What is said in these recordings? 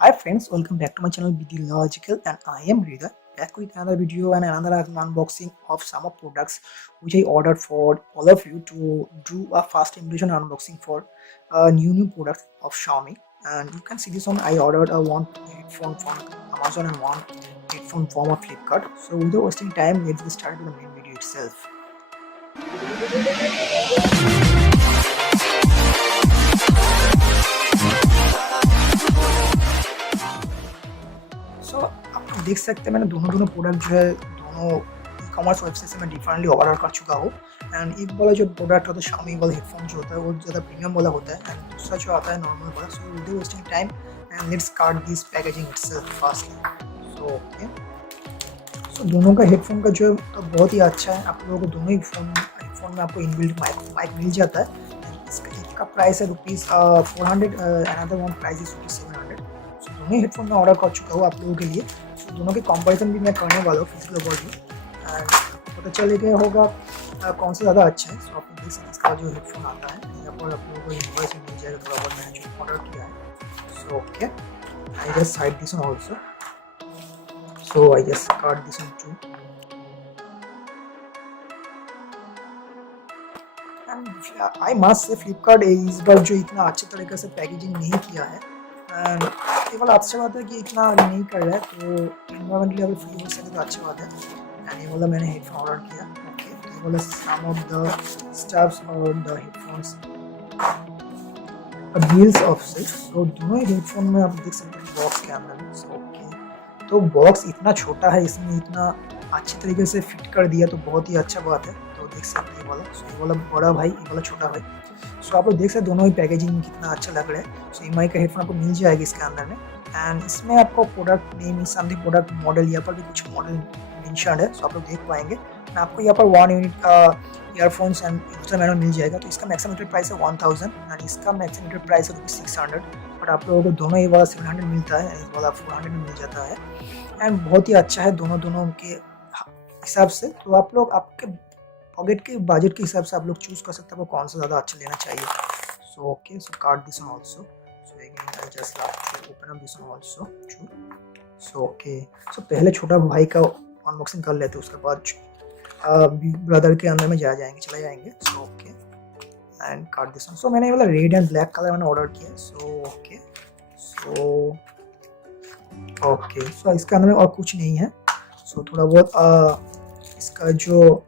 Hi friends, welcome back to my channel BD Logical, and I am Rida back with another video and another unboxing of some of products which I ordered for all of you to do a fast impression unboxing for new products of Xiaomi. And you can see this one. I ordered a one headphone from Amazon and one headphone from Flipkart. So without wasting time, let's get started with the main video itself. So आप लोग देख सकते हैं मैंने दोनों दोनों product जो है दोनों ई कॉमर्स वेबसाइट से मैं डिफरेंटली ऑर्डर कर चुका हूँ। एंड एक वाला जो प्रोडक्ट होता है Xiaomi वाला हेडफोन जो होता है वो ज़्यादा प्रीमियम वाला होता है, एंड दूसरा जो आता है नॉर्मल वाला। So with wasting time and let's start this packaging itself fastly. So okay, so दोनों का हेडफोन का जो बहुत ही अच्छा है। आप लोगों को दोनों ही हेडफोन में आपको इनबिल्ट माइक मिल जाता है। इसका एक का प्राइस है ₹400, अनदर वन प्राइस इज ₹700। सो दोनों ही हेडफोन मैं ऑर्डर कर चुका हूँ आप लोगों के लिए। सो दोनों के कंपैरिजन भी मैं करने वाला हूँ फिजिकल बॉडी, एंड पता चलेगा होगा कौन सा ज़्यादा अच्छा है। सो आप देख सकते हैं इसका जो हेडफोन आता है यहाँ पर आप लोगों को इनवॉइस में मिल जाएगा थोड़ा बहुत मैंने जो ऑर्डर किया है। So okay, I just side this one also. So I just got this one too, and I must say Flipkart इस बार जो इतना अच्छे तरीके से पैकेजिंग नहीं किया है, एंड केवल अच्छी बात है कि इतना नहीं कर रहा है, तो इन्वायरमेंटली अगर फ्री हो सके तो अच्छी बात है। एंड ये वाला मैंने हेडफोन ऑर्डर किया। ओके, तो ये वाला सम ऑफ द स्टफ्स और the headphones wheels of six. तो दोनों ही हेडफोन में आप देख सकते हैं बॉक्स के अंदर में। सो ओके, तो बॉक्स इतना छोटा है, इसमें इतना अच्छे तरीके से फिट कर दिया तो बहुत ही अच्छा बात है। तो देख सकते हैं वाला, सो ये वाला बड़ा भाई, ये वाला छोटा भाई। सो आप लोग देख सकते हैं दोनों ही पैकेजिंग में कितना अच्छा लग रहा है। सो EMI का हेडफोन आपको मिल जाएगी इसके अंदर में, एंड इसमें आपको product name something product model यहाँ पर भी कुछ मॉडल मेंशन है। सो आप लोग देख पाएंगे। आपको यहाँ पर 1 यूनिट का ईयरफोन्स एंड यूजर मैनुअल मिल जाएगा। तो इसका मैक्सिमम प्राइस है 1000 एंड इसका मैक्सिमम प्राइस है 600, बट आप लोगों को दोनों ही वाला 700 मिलता है, इस वाला 400 में मिल जाता है। एंड बहुत ही अच्छा है दोनों के हिसाब से। तो आप लोग आपके पॉकेट के बजट के हिसाब से आप लोग चूज कर सकते हैं आपको कौन सा ज़्यादा अच्छा लेना चाहिए। So okay, so card this one also. So again I just like to open up this one also too. So okay, so पहले छोटा भाई का अनबॉक्सिंग कर लेते हैं, उसके बाद ब्रदर के अंदर में चले जाएंगे। So okay, and card this one. So मैंने ये वाला रेड एंड ब्लैक कलर मैंने ऑर्डर किया। सो ओके, सो ओके, सो इसके अंदर में और कुछ नहीं है। सो थोड़ा बहुत इसका जो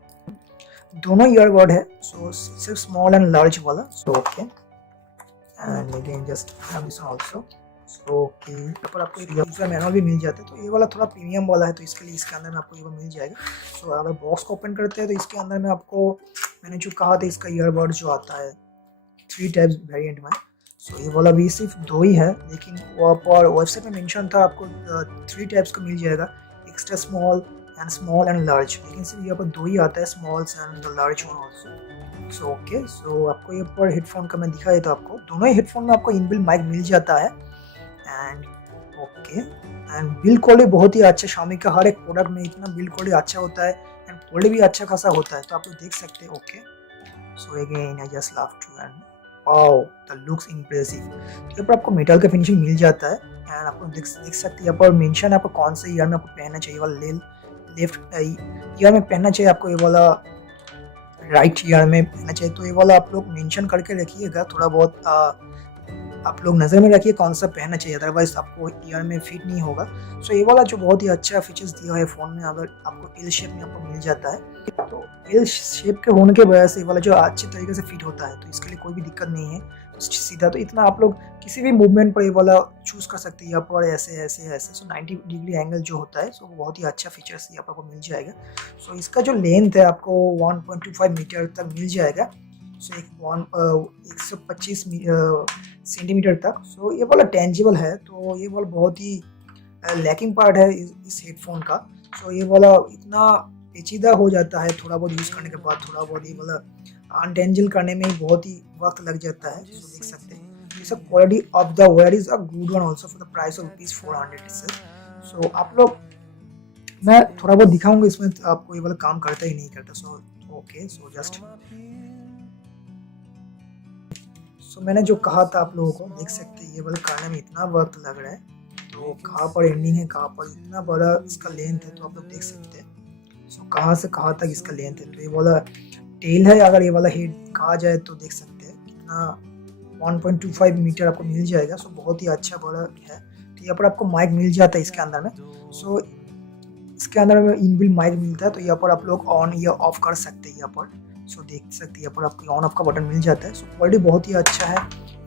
दोनों ईयरबड है, सो सिर्फ स्मॉल एंड लार्ज वाला। सो okay, and again just have this also. So okay, पर आपको एक यूजर मैनुअल भी मिल जाता है। तो ये वाला थोड़ा प्रीमियम वाला है, तो इसके लिए इसके अंदर में आपको ये मिल जाएगा। सो अगर बॉक्स को ओपन करते हैं तो इसके अंदर में आपको मैंने जो कहा था इसका ईयरबड जो आता है 3 टाइप्स वेरिएंट में। सो ये वाला भी सिर्फ 2 ही है, लेकिन वहाँ पर वेबसाइट में मेंशन था आपको 3 टाइप्स का मिल जाएगा, एक्स्ट्रा स्मॉल एंड लार्ज। लेकिन सिर्फ यहाँ पर 2 ही आता है, smalls and the large one also. So okay, so आपको ये पर हेडफोन का मैं दिखा देता हूँ आपको। दोनों ही हेडफोन में आपको इनबिल्ट माइक मिल जाता है। And okay, and build quality बहुत ही अच्छा। Xiaomi का हर एक प्रोडक्ट में इतना बिल्ड क्वालिटी अच्छा होता है, एंड क्वालिटी भी अच्छा खासा होता है, तो आप लोग देख सकते हैं। Okay, so again I just love to, and wow the looks impressive. यहाँ पर आपको मेटल का फिनिशिंग मिल जाता है, एंड आपको देख सकते हैं यहाँ पर मेंशन है आपको कौन से ईयर में आपको पहनना चाहिए। वाला लेफ्ट ईयर में पहनना चाहिए आपको, ये वाला राइट ईयर में पहनना चाहिए। तो ये वाला आप लोग मेंशन करके रखिएगा, थोड़ा बहुत आप लोग नज़र में रखिए कौन सा पहनना चाहिए, अदरवाइज आपको ईयर में फिट नहीं होगा। सो ये वाला जो बहुत ही अच्छा फीचर्स दिया है फ़ोन में, अगर आपको एल शेप में आपको मिल जाता है, तो एल शेप के होने के वजह से ये वाला जो अच्छी तरीके से फिट होता है, तो इसके लिए कोई भी दिक्कत नहीं है। तो सीधा तो इतना आप लोग किसी भी मूवमेंट पर ये वाला चूज़ कर सकते हैं, यहाँ पर ऐसे ऐसे ऐसे। सो 90 डिग्री एंगल जो होता है, सो बहुत ही अच्छा फीचर्स यहाँ पर आपको मिल जाएगा। सो इसका जो लेंथ है आपको 1.25 मीटर तक मिल जाएगा। सो 125 सेंटीमीटर तक। सो ये वाला टेंजिबल है, तो ये वाला बहुत ही लैकिंग पार्ट है इस हेडफोन का। सो ये वाला इतना पेचीदा हो जाता है थोड़ा बहुत यूज़ करने के बाद, थोड़ा बहुत ये वाला अनटेंजिल करने में बहुत ही वक्त लग जाता है। सो देख सकते हैं इसका quality of the ware is a good one also for the price of ₹400 itself। So आप लोग, मैं थोड़ा बहुत दिखाऊंगा इसमें आपको ये वाला काम करता ही नहीं करता। सो ओके, सो जस्ट सो मैंने जो कहा था आप लोगों को देख सकते हैं, ये वाला करने में इतना वक्त लग रहा है। तो कहाँ पर एंडिंग है, कहाँ पर इतना बड़ा इसका लेंथ है, तो आप लोग देख सकते हैं। सो कहाँ से कहाँ तक इसका लेंथ है। तो ये वाला टेल है, अगर ये वाला हेड कहा जाए तो देख सकते हैं कितना 1.25 मीटर आपको मिल जाएगा। सो बहुत ही अच्छा बड़ा है। तो यहाँ पर आपको माइक मिल जाता है इसके अंदर में। सो इसके अंदर में इनबिल्ट माइक मिलता है, तो यहाँ पर आप लोग ऑन या ऑफ कर सकते हैं। यहाँ पर सो देख सकते हैं यहाँ पर आपको ऑन ऑफ का बटन मिल जाता है। सो क्वालिटी बहुत ही अच्छा है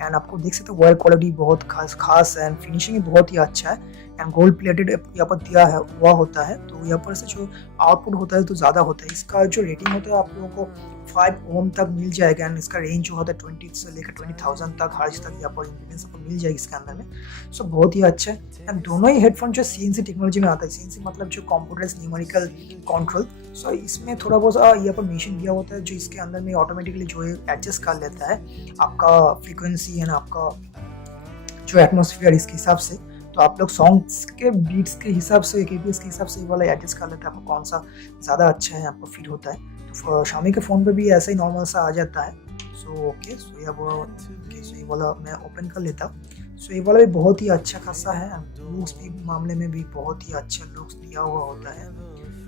एंड आपको देख सकते हैं वायर क्वालिटी बहुत खास है एंड फिनिशिंग भी बहुत ही अच्छा है एंड गोल्ड प्लेटेड यहाँ पर दिया है हुआ होता है। तो यहाँ पर से जो आउटपुट होता है तो ज़्यादा होता है। इसका जो रेटिंग होता है आप लोगों को 5 ओम तक मिल जाएगा एंड इसका रेंज जो होता है 20 से लेकर 20,000 तक हर्ट्ज तक यहाँ पर इम्पीडेंस आपको मिल जाएगी इसके अंदर में। सो बहुत ही अच्छा है एंड दोनों ही हेडफोन जो CNC टेक्नोलॉजी में आता है, CNC मतलब जो कंप्यूटराइज्ड न्यूमेरिकल कंट्रोल। सो इसमें थोड़ा बहुत यहाँ पर मशीन दिया होता है जो इसके अंदर में ऑटोमेटिकली जो है एडजस्ट कर लेता है आपका फ्रीक्वेंसी एंड आपका जो एटमॉस्फेयर इसके हिसाब से। तो आप लोग सॉन्ग्स के बीट्स के हिसाब से, KBS के हिसाब से ये वाला एडजस्ट कर लेता है आपको कौन सा ज़्यादा अच्छा है आपको फील होता है। तो Xiaomi के फ़ोन पे भी ऐसा ही नॉर्मल सा आ जाता है। सो ओके, सो ये वाला मैं ओपन कर लेता हूँ। सो ये वाला भी बहुत ही अच्छा खासा है, लुक्स भी मामले में भी बहुत ही अच्छा लुक्स दिया हुआ होता है।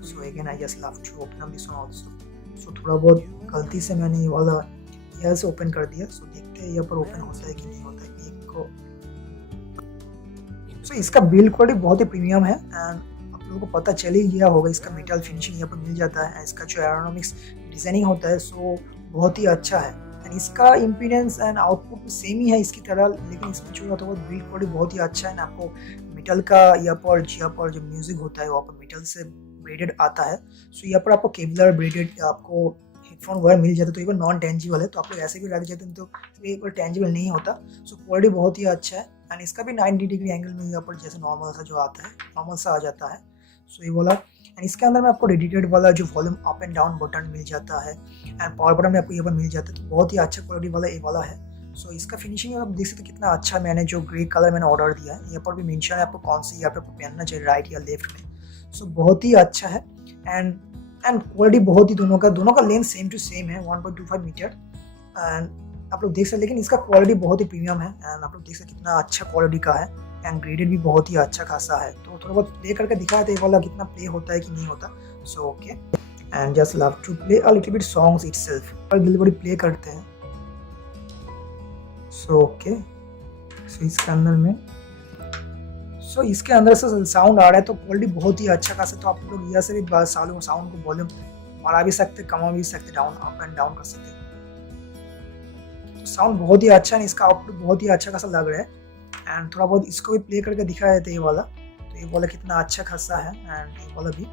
So again I just love to open this one also. So थोड़ा बहुत गलती से मैंने ये वाला यहाँ से ओपन कर दिया। सो देखते हैं यहाँ पर ओपन होता है कि नहीं होता है एक को। सो इसका बिल्ड क्वालिटी बहुत ही प्रीमियम है एंड आप लोगों को पता चल ही गया होगा इसका मेटल फिनिशिंग यहाँ पर मिल जाता है। इसका जो एरोनॉमिक्स डिजाइनिंग होता है सो बहुत ही अच्छा है एंड इसका इम्पीडेंस एंड आउटपुट सेम ही है इसकी तरह, लेकिन इसमें जो होता है बिल्ड क्वालिटी बहुत ही अच्छा है। आपको मेटल का यहाँ पर जो म्यूजिक होता है वहाँ पर मेटल से ब्रेडेड आता है। सो यहाँ पर आपको केबलर ब्रेडेड आपको हेडफोन वायर मिल जाता है। तो ये नॉन टेंजिबल है, तो आप लोग ऐसे भी रख जाते हैं तो ये पर टेंजिबल नहीं होता। सो क्वालिटी बहुत ही अच्छा है एंड इसका भी 90 डिग्री एंगल में यहाँ पर जैसे नॉर्मल सा जो आता है नॉर्मल सा आ जाता है। सो ये वाला एंड इसके अंदर में आपको डेडिकेटेड वाला जो volume up and down button मिल जाता है एंड पावर बटन में आपको ये पर मिल जाता है। तो बहुत ही अच्छा क्वालिटी वाला ये वाला है। सो इसका फिनिशिंग आप देख सकते हैं कितना अच्छा। मैंने जो ग्रे कलर मैंने ऑर्डर दिया है यहाँ पर भी मेंशन है आपको कौन सी यहाँ पे पहनना चाहिए, राइट या लेफ्ट में। सो बहुत ही अच्छा है एंड क्वालिटी बहुत ही दोनों का लेंथ सेम टू सेम है 1.25 मीटर एंड आप लोग देख सकते, लेकिन इसका क्वालिटी बहुत ही प्रीमियम है एंड आप लोग देख सकते कितना अच्छा क्वालिटी का है एंड ग्रेडेड भी बहुत ही अच्छा खासा है। तो थोड़ा बहुत प्ले करके दिखाया था ये वाला कितना प्ले होता है कि नहीं होता। So okay and just love to play a little bit songs itself पर डिलीवरी प्ले करते हैं। सो ओके, सो इसके अंदर में इसके अंदर से साउंड आ रहा है तो क्वालिटी बहुत ही अच्छा खासा। तो आप लोग यहाँ से भी साउंड को वॉल्यूम बढ़ा भी सकते, कमा भी सकते, डाउन अप एंड डाउन कर सकते। तो साउंड बहुत ही अच्छा है, इसका आउटपुट बहुत ही अच्छा खासा लग रहा है एंड थोड़ा बहुत इसको भी प्ले करके दिखाया था ये वाला। तो ये वाला कितना अच्छा खासा है एंड ये वाला भी।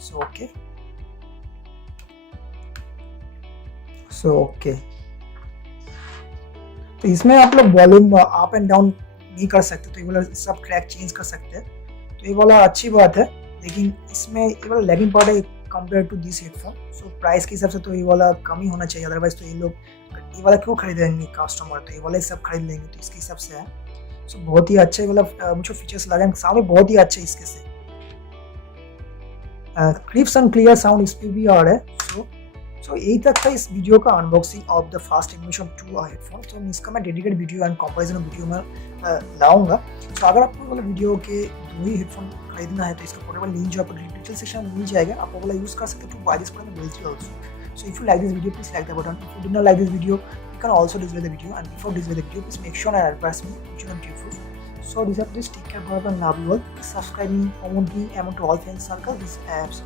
सो ओके, सो ओके, तो इसमें आप लोग वॉल्यूम अप एंड डाउन नहीं कर सकते, तो ये वाला सब ट्रैक चेंज कर सकते हैं। तो ये वाला अच्छी बात है, लेकिन इसमें ये वाला लैगिंग पार्ट है compare to this headphone. So price के हिसाब से तो ये वाला कम ही होना चाहिए, अदरवाइज तो ये लोग ये वाला क्यों खरीदेंगे कस्टमर, तो ये वाला सब खरीद लेंगे। तो इसके हिसाब से है। सो बहुत ही अच्छा ये वाला मुझे फीचर्स लगे, साउंड बहुत ही अच्छा है इसके से, क्रिस्प एंड क्लियर साउंड इस पर भी आ रहा है। सो यही तक था इस वीडियो का unboxing of the fast इन्वेशन 2 headphone. तो इसका मैं dedicate video and comparison video में लाऊंगा। तो अगर आपको वाला वीडियो के 2 ही हेडफोन खरीदना है तो इसका पोर्टेबल लिंक जो आपको डिटेल सेक्शन में मिल जाएगा, आप वाला यूज कर सकते हैं to buy this product well also. So if you like this video please like the button, if you did not like this video you can also dislike the video, and before dislike the video please make sure and advise me which one is useful. So these are please take care, bye bye, and love you all. Subscribe me, comment me, among to all friends circle. This apps